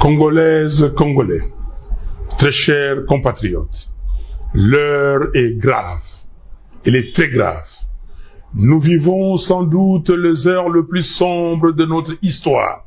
Congolaises, Congolais, très chers compatriotes, l'heure est grave, elle est très grave. Nous vivons sans doute les heures les plus sombres de notre histoire.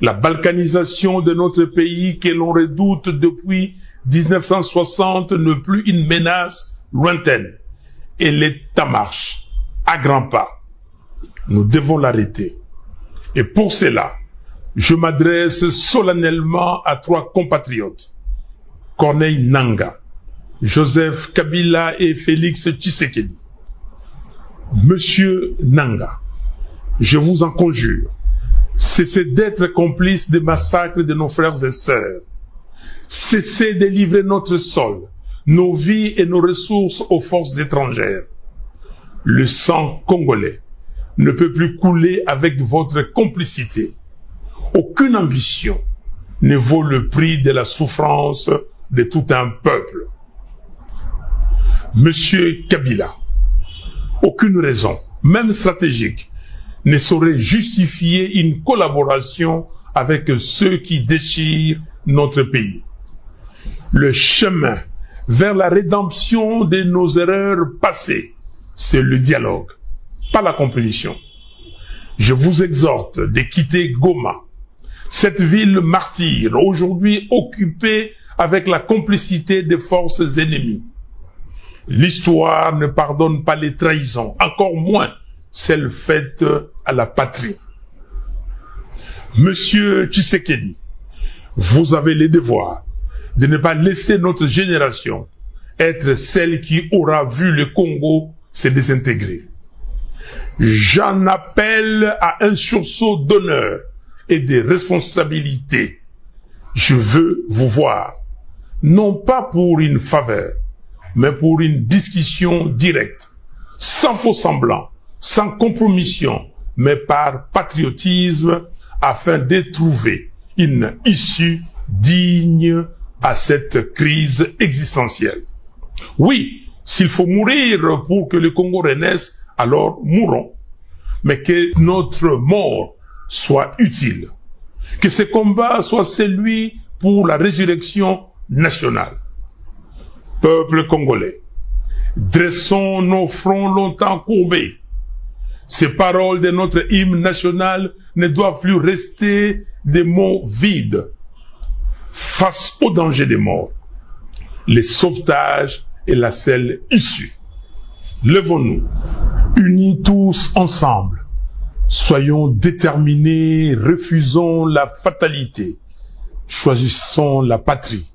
La balkanisation de notre pays que l'on redoute depuis 1960 n'est plus une menace lointaine. Elle est en marche, à grands pas. Nous devons l'arrêter. Et pour cela, je m'adresse solennellement à trois compatriotes, Corneille Nangaa, Joseph Kabila et Félix Tshisekedi. Monsieur Nangaa, je vous en conjure, cessez d'être complice des massacres de nos frères et sœurs. Cessez de livrer notre sol, nos vies et nos ressources aux forces étrangères. Le sang congolais ne peut plus couler avec votre complicité. Aucune ambition ne vaut le prix de la souffrance de tout un peuple. Monsieur Kabila, aucune raison, même stratégique, ne saurait justifier une collaboration avec ceux qui déchirent notre pays. Le chemin vers la rédemption de nos erreurs passées, c'est le dialogue, pas la compétition. Je vous exhorte de quitter Goma, cette ville martyre, aujourd'hui occupée avec la complicité des forces ennemies. L'histoire ne pardonne pas les trahisons, encore moins celles faites à la patrie. Monsieur Tshisekedi, vous avez le devoir de ne pas laisser notre génération être celle qui aura vu le Congo se désintégrer. J'en appelle à un sursaut d'honneur et de responsabilité. Je veux vous voir, non pas pour une faveur, mais pour une discussion directe, sans faux semblant, sans compromission, mais par patriotisme, afin de trouver une issue digne à cette crise existentielle. Oui, s'il faut mourir pour que le Congo renaisse, alors mourons. Mais que notre mort soit utile. Que ce combat soit celui pour la résurrection nationale. Peuple congolais, dressons nos fronts longtemps courbés. Ces paroles de notre hymne national ne doivent plus rester des mots vides. Face au danger des morts, le sauvetage est la seule issue. Levons-nous, unis tous ensemble. Soyons déterminés, refusons la fatalité. Choisissons la patrie.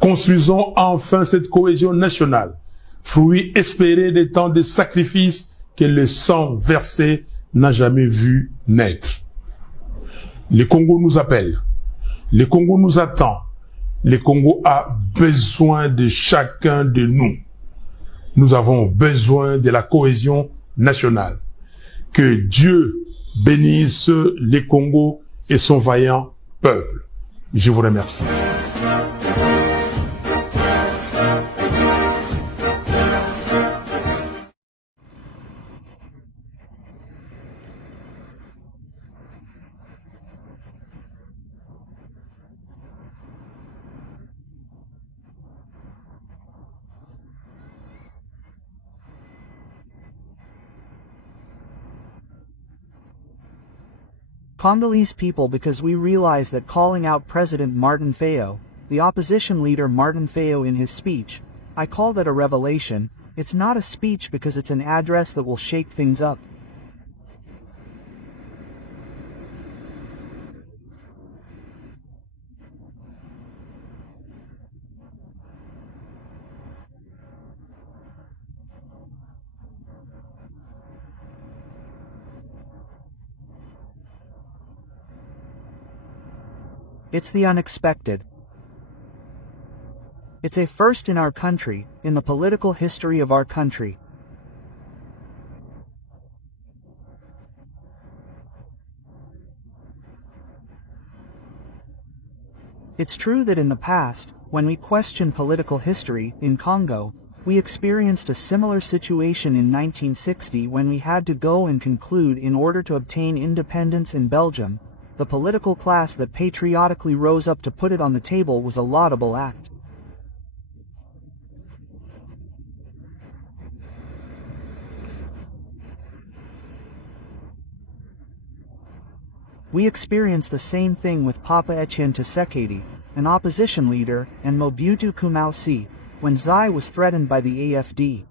Construisons enfin cette cohésion nationale, fruit espéré des temps de sacrifices que le sang versé n'a jamais vu naître. Le Congo nous appelle. Le Congo nous attend. Le Congo a besoin de chacun de nous. Nous avons besoin de la cohésion nationale. Que Dieu bénisse le Congo et son vaillant peuple. Je vous remercie. Congolese people, because we realize that calling out President Martin Fayulu, the opposition leader Martin Fayulu, in his speech, I call that a revelation. It's not a speech because it's an address that will shake things up. It's the unexpected. It's a first in our country, in the political history of our country. It's true that in the past, when we question political history, in Congo, we experienced a similar situation in 1960 when we had to go and conclude in order to obtain independence in Belgium, the political class that patriotically rose up to put it on the table was a laudable act. We experienced the same thing with Papa Etienne Tshisekedi, an opposition leader, and Mobutu Kumausi, when Zai was threatened by the AFD.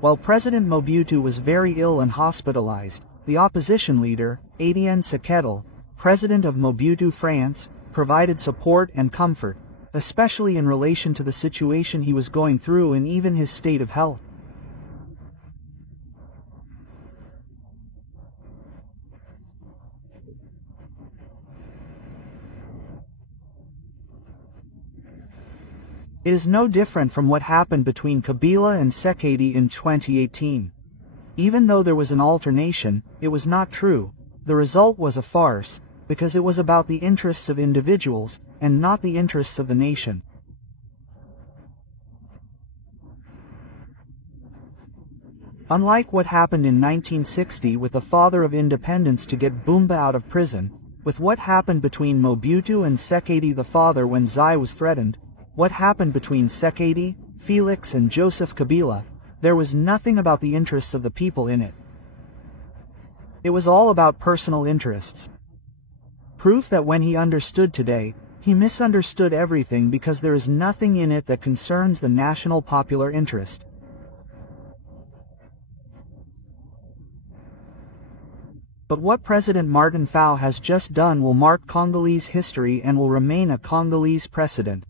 While President Mobutu was very ill and hospitalized, the opposition leader, Etienne Tshisekedi, president of Mobutu France, provided support and comfort, especially in relation to the situation he was going through and even his state of health. It is no different from what happened between Kabila and Tshisekedi in 2018. Even though there was an alternation, it was not true. The result was a farce, because it was about the interests of individuals, and not the interests of the nation. Unlike what happened in 1960 with the father of independence to get Bumba out of prison, with what happened between Mobutu and Tshisekedi the father when Zai was threatened, what happened between Tshisekedi, Felix and Joseph Kabila, there was nothing about the interests of the people in it. It was all about personal interests. Proof that when he understood today, he misunderstood everything because there is nothing in it that concerns the national popular interest. But what President Martin Fayulu has just done will mark Congolese history and will remain a Congolese precedent.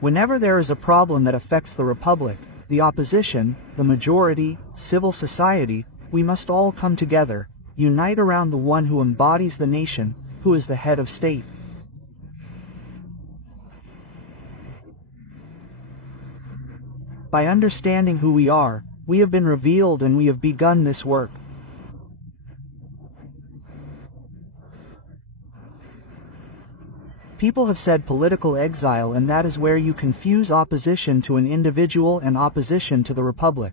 Whenever there is a problem that affects the Republic, the opposition, the majority, civil society, we must all come together, unite around the one who embodies the nation, who is the head of state. By understanding who we are, we have been revealed and we have begun this work. People have said political exile, and that is where you confuse opposition to an individual and opposition to the Republic.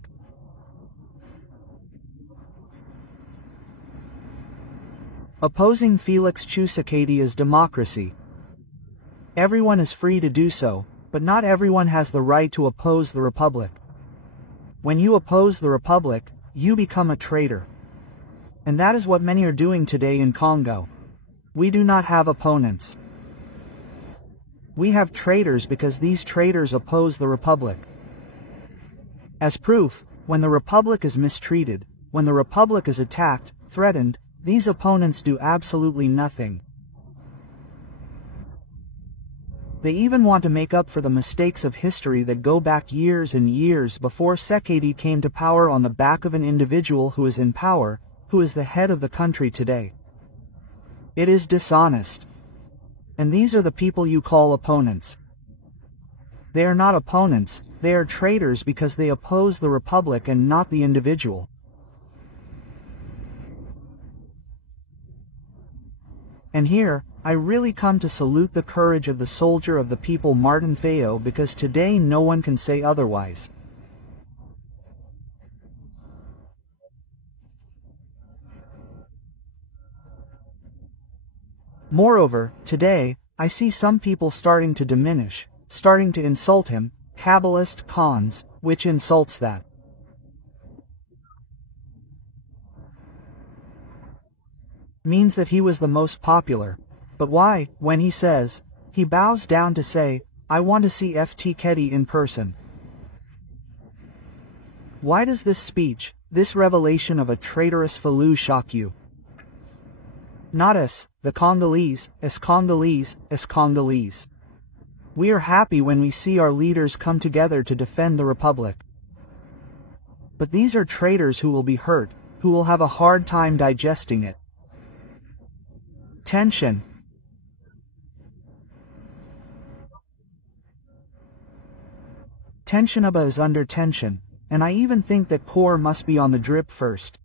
Opposing Felix Tshisekedi is democracy. Everyone is free to do so, but not everyone has the right to oppose the Republic. When you oppose the Republic, you become a traitor. And that is what many are doing today in Congo. We do not have opponents. We have traitors because these traitors oppose the Republic. As proof, when the Republic is mistreated, when the Republic is attacked, threatened, these opponents do absolutely nothing. They even want to make up for the mistakes of history that go back years and years before Tshisekedi came to power on the back of an individual who is in power, who is the head of the country today. It is dishonest. And these are the people you call opponents. They are not opponents, they are traitors because they oppose the Republic and not the individual. And here, I really come to salute the courage of the soldier of the people Martin Fayulu, because today no one can say otherwise. Moreover, today, I see some people starting to diminish, starting to insult him, Kabbalist cons, which insults that. Means that he was the most popular. But why, when he says, he bows down to say, I want to see Tshisekedi in person. Why does this speech, this revelation of a traitorous Fayulu shock you? Not us, the Congolese, as Congolese, as Congolese. We are happy when we see our leaders come together to defend the Republic. But these are traitors who will be hurt, who will have a hard time digesting it. Tension. Tensionaba is under tension, and I even think that core must be on the drip first.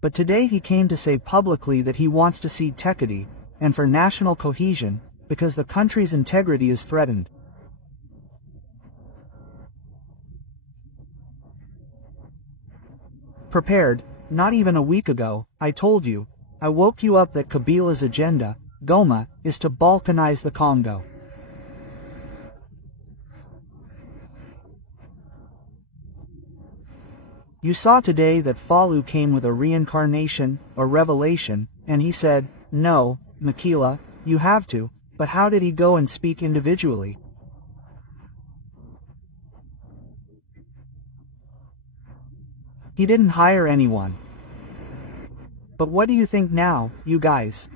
But today he came to say publicly that he wants to see Tekedi, and for national cohesion, because the country's integrity is threatened. Prepared, not even a week ago, I told you, I woke you up that Kabila's agenda, Goma, is to balkanize the Congo. You saw today that Fayulu came with a reincarnation, or revelation, and he said, no, Makila, you have to, but how did he go and speak individually? He didn't hire anyone. But what do you think now, you guys?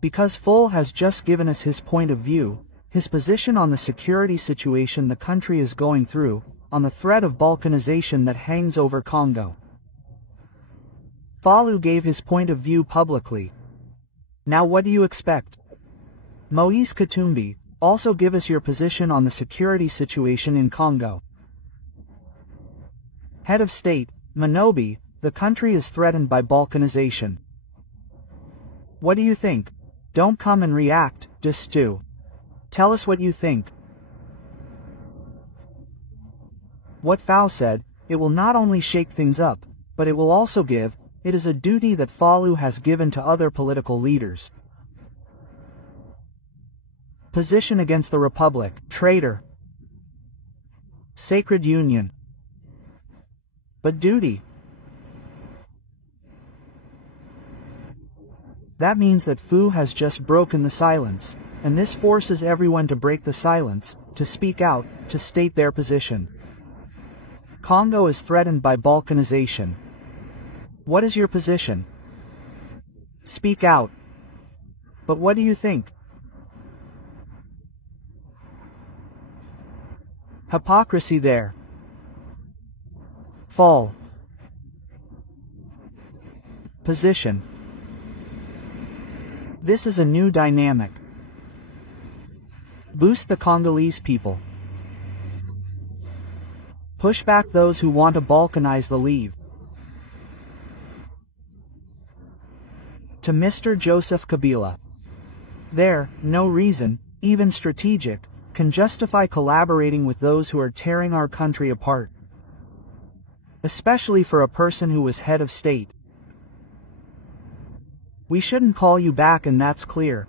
Because Fayulu has just given us his point of view, his position on the security situation the country is going through, on the threat of balkanization that hangs over Congo. Fayulu gave his point of view publicly. Now what do you expect? Moise Katumbi, also give us your position on the security situation in Congo. Head of State, Manobi, the country is threatened by balkanization. What do you think? Don't come and react, just do. Tell us what you think. What Fayulu said, it will not only shake things up, but it will also give, it is a duty that Fayulu has given to other political leaders. Position against the Republic, traitor. Sacred Union. But duty. That means that Fayulu has just broken the silence, and this forces everyone to break the silence, to speak out, to state their position. Congo is threatened by balkanization. What is your position? Speak out. But what do you think? Hypocrisy there. Fall. Position. This is a new dynamic. Boost the Congolese people. Push back those who want to balkanize the leave. To Mr. Joseph Kabila. There, no reason, even strategic, can justify collaborating with those who are tearing our country apart. Especially for a person who was head of state. We shouldn't call you back, and that's clear.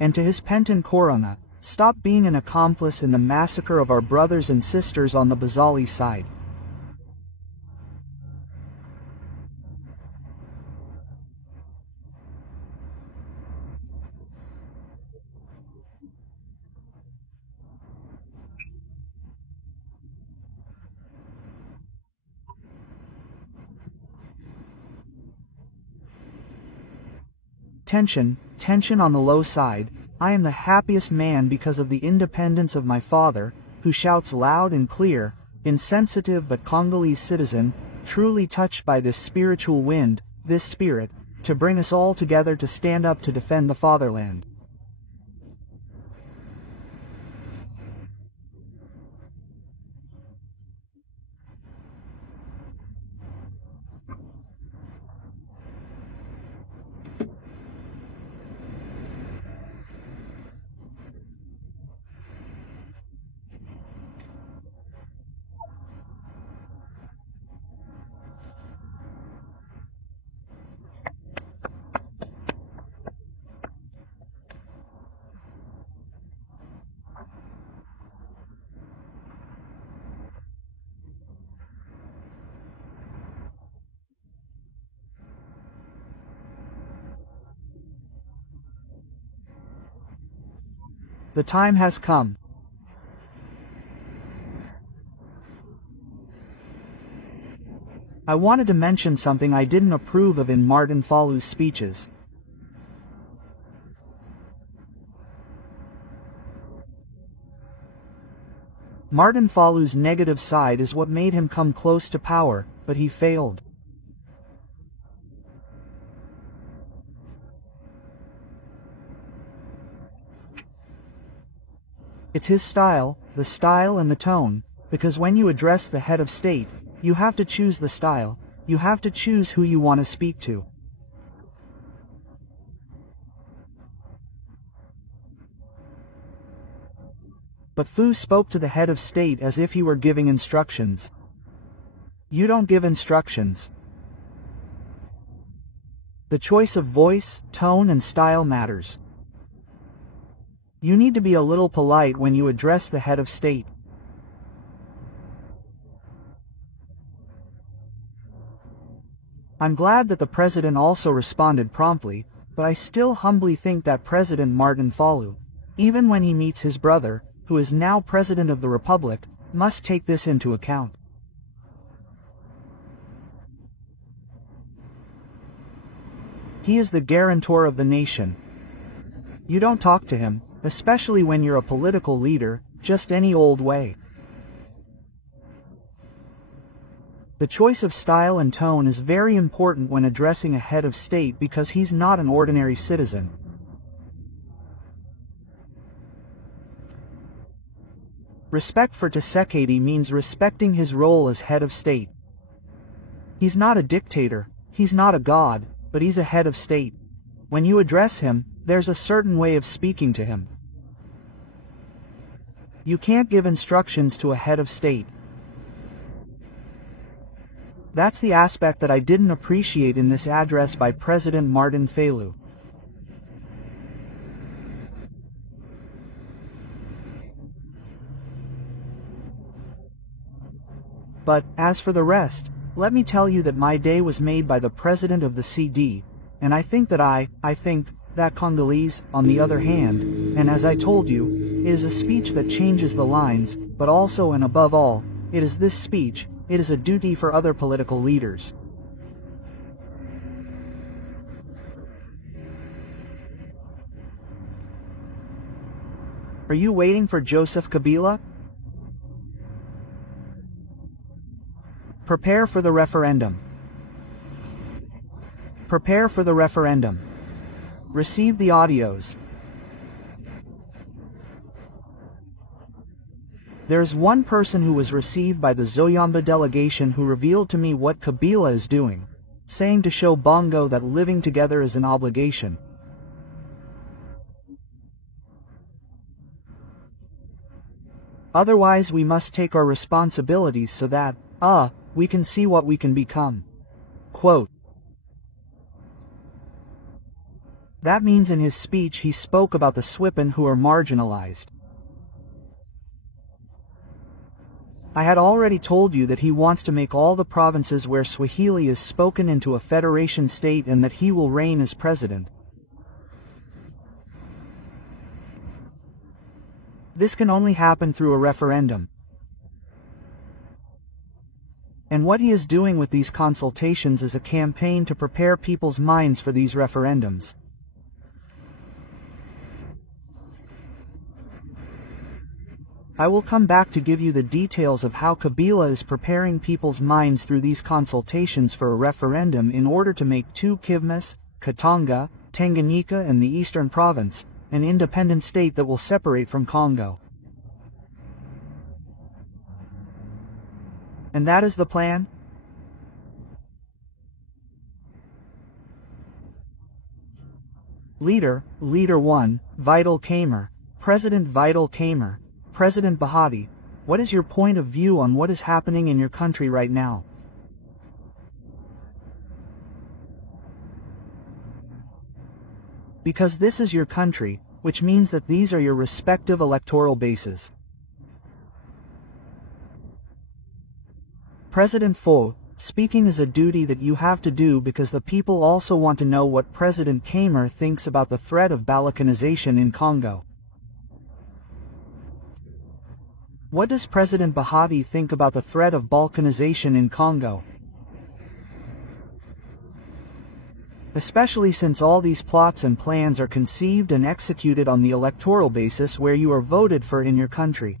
And to his Penton Corona, stop being an accomplice in the massacre of our brothers and sisters on the Bazali side. Tension on the low side. I am the happiest man because of the independence of my father, who shouts loud and clear, insensitive but Congolese citizen, truly touched by this spiritual wind, this spirit, to bring us all together to stand up to defend the fatherland. The time has come. I wanted to mention something I didn't approve of in Martin Fayulu's speeches. Martin Fayulu's negative side is what made him come close to power, but he failed. It's his style, the style and the tone, because when you address the head of state, you have to choose the style, you have to choose who you want to speak to. But Fu spoke to the head of state as if he were giving instructions. You don't give instructions. The choice of voice, tone, and style matters. You need to be a little polite when you address the head of state. I'm glad that the president also responded promptly, but I still humbly think that President Martin Fayulu, even when he meets his brother, who is now President of the Republic, must take this into account. He is the guarantor of the nation. You don't talk to him, especially when you're a political leader, just any old way. The choice of style and tone is very important when addressing a head of state because he's not an ordinary citizen. Respect for Tshisekedi means respecting his role as head of state. He's not a dictator, he's not a god, but he's a head of state. When you address him, there's a certain way of speaking to him. You can't give instructions to a head of state. That's the aspect that I didn't appreciate in this address by President Martin Fayulu. But, as for the rest, let me tell you that my day was made by the president of the CD, and I think that Congolese, on the other hand, and as I told you, it is a speech that changes the lines, but also and above all, it is this speech, it is a duty for other political leaders. Are you waiting for Joseph Kabila? Prepare for the referendum. Prepare for the referendum. Receive the audios. There's one person who was received by the Zoyamba delegation who revealed to me what Kabila is doing, saying to show Bongo that living together is an obligation. Otherwise we must take our responsibilities so that, we can see what we can become. Quote. That means in his speech he spoke about the Swipan who are marginalized. I had already told you that he wants to make all the provinces where Swahili is spoken into a federation state and that he will reign as president. This can only happen through a referendum. And what he is doing with these consultations is a campaign to prepare people's minds for these referendums. I will come back to give you the details of how Kabila is preparing people's minds through these consultations for a referendum in order to make two Kivmas, Katanga, Tanganyika and the Eastern Province, an independent state that will separate from Congo. And that is the plan? Leader 1, Vital Kamer, President Vital Kamer, President Bahati, what is your point of view on what is happening in your country right now? Because this is your country, which means that these are your respective electoral bases. President Fo, speaking is a duty that you have to do because the people also want to know what President Kamer thinks about the threat of Balkanization in Congo. What does President Bahati think about the threat of Balkanization in Congo? Especially since all these plots and plans are conceived and executed on the electoral basis where you are voted for in your country.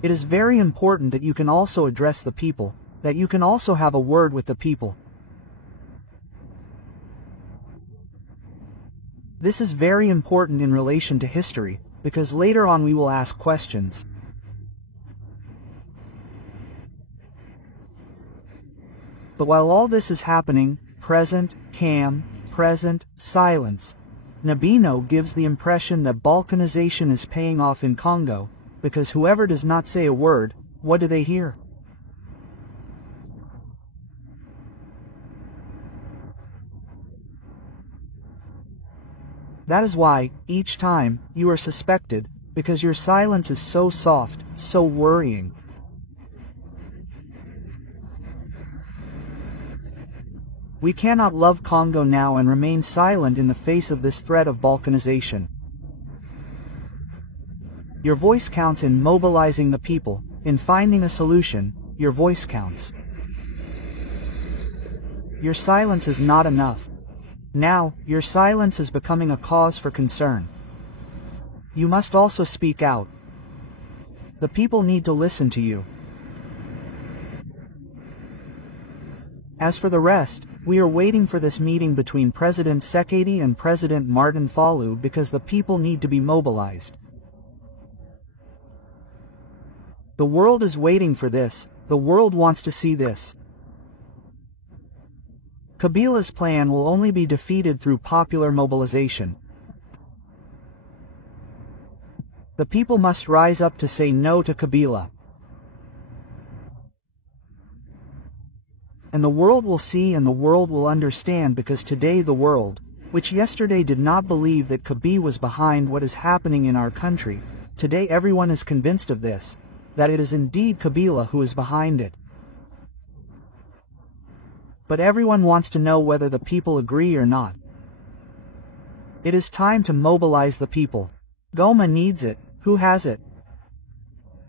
It is very important that you can also address the people, that you can also have a word with the people. This is very important in relation to history, because later on we will ask questions. But while all this is happening, present, calm, present, silence, Nabino gives the impression that balkanization is paying off in Congo, because whoever does not say a word, what do they hear? That is why, each time, you are suspected, because your silence is so soft, so worrying. We cannot love Congo now and remain silent in the face of this threat of balkanization. Your voice counts in mobilizing the people, in finding a solution, your voice counts. Your silence is not enough. Now, your silence is becoming a cause for concern. You must also speak out. The people need to listen to you. As for the rest, we are waiting for this meeting between President Sekedi and President Martin Fayulu because the people need to be mobilized. The world is waiting for this, the world wants to see this. Kabila's plan will only be defeated through popular mobilization. The people must rise up to say no to Kabila. And the world will see and the world will understand, because today the world, which yesterday did not believe that Kabila was behind what is happening in our country, today everyone is convinced of this, that it is indeed Kabila who is behind it. But everyone wants to know whether the people agree or not. It is time to mobilize the people. Goma needs it. Who has it?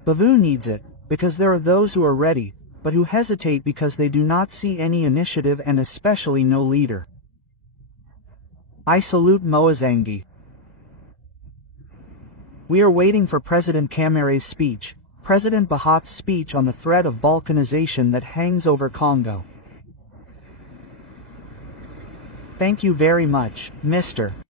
Bavu needs it, because there are those who are ready, but who hesitate because they do not see any initiative and especially no leader. I salute Moazangi. We are waiting for President Kamere's speech, President Bahat's speech on the threat of balkanization that hangs over Congo. Thank you very much, Mr.